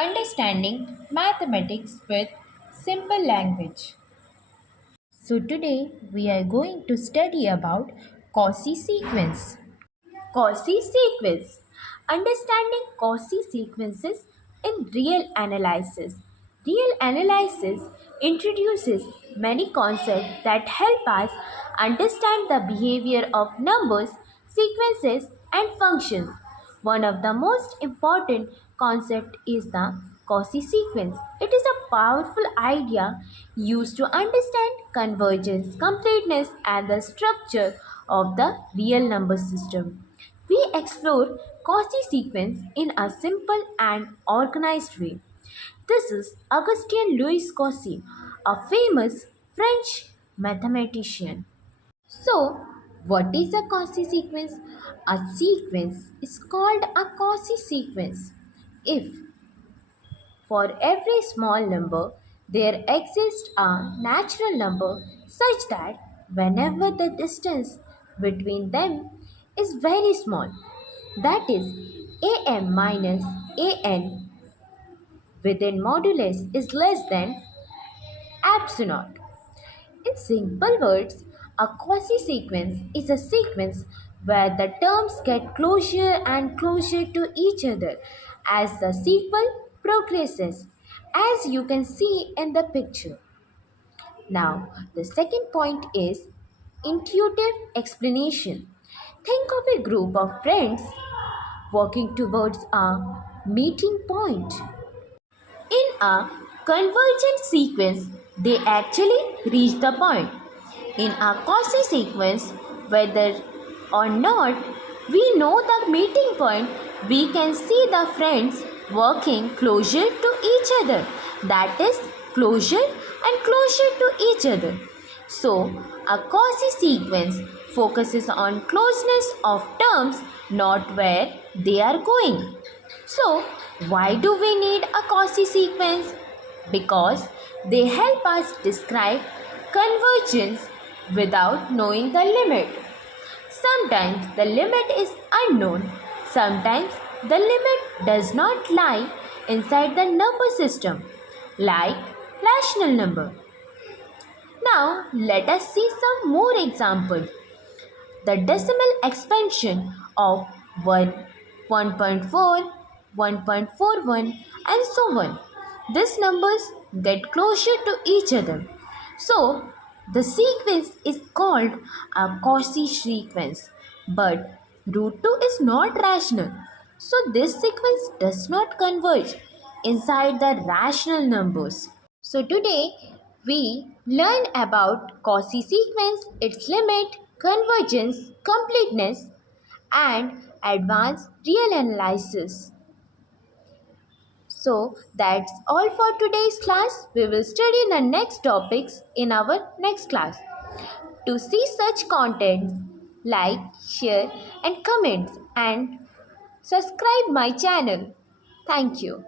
Understanding mathematics with simple language. So today we are going to study about Cauchy sequence. Cauchy sequence. Understanding Cauchy sequences in real analysis. Real analysis introduces many concepts that help us understand the behavior of numbers, sequences, and functions. One of the most important concepts is the Cauchy sequence. It is a powerful idea used to understand convergence, completeness, and the structure of the real number system. We explore Cauchy sequence in a simple and organized way. This is Augustin Louis Cauchy, a famous French mathematician. So, what is a Cauchy sequence? A sequence is called a Cauchy sequence if for every small number there exists a natural number such that whenever the distance between them is very small, that is am minus an within modulus is less than epsilon. In simple words, a Cauchy sequence is a sequence where the terms get closer and closer to each other as the sequence progresses, as you can see in the picture. Now, the second point is intuitive explanation. Think of a group of friends walking towards a meeting point. In a convergent sequence, they actually reach the point. In a Cauchy sequence, whether or not we know the meeting point, we can see the friends working closer to each other. That is, closer and closer to each other. So, a Cauchy sequence focuses on closeness of terms, not where they are going. So, why do we need a Cauchy sequence? Because they help us describe convergence without knowing the limit. Sometimes the limit is unknown, sometimes the limit does not lie inside the number system, like rational number. Now, let us see some more examples. The decimal expansion of 1, 1.4, 1.41 and so on. These numbers get closer to each other. So, the sequence is called a Cauchy sequence. But root 2 is not rational. So, this sequence does not converge inside the rational numbers. So today we learn about Cauchy sequence, its limit, convergence, completeness, and advanced real analysis. So that's all for today's class. We will study the next topics in our next class. To see such content, like, share and comment and subscribe my channel. Thank you.